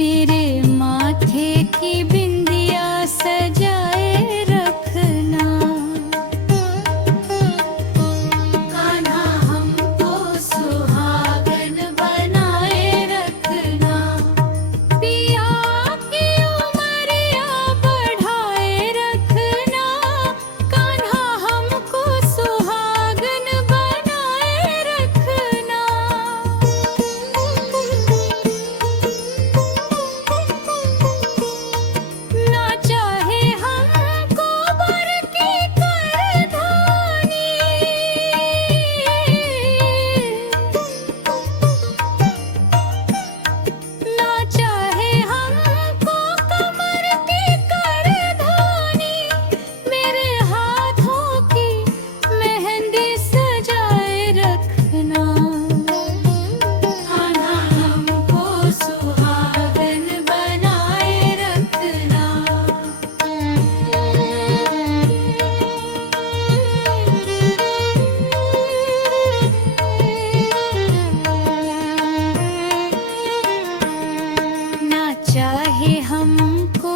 मेरे माथे की बिंदिया सजाए रखना। कान्हा हमको सुहागन बनाए रखना। पिया की उमरिया बढ़ाए रखना। कान्हा हमको सुहागन बनाए रखना। ना चाहे हमको बर की करधानी। ना चाहे हमको कमर की करधानी। मेरे हाथों की मेहंदी सजाए रखना। कान्हा हमको सुहागन बनाए रखना। ना चाहे हमको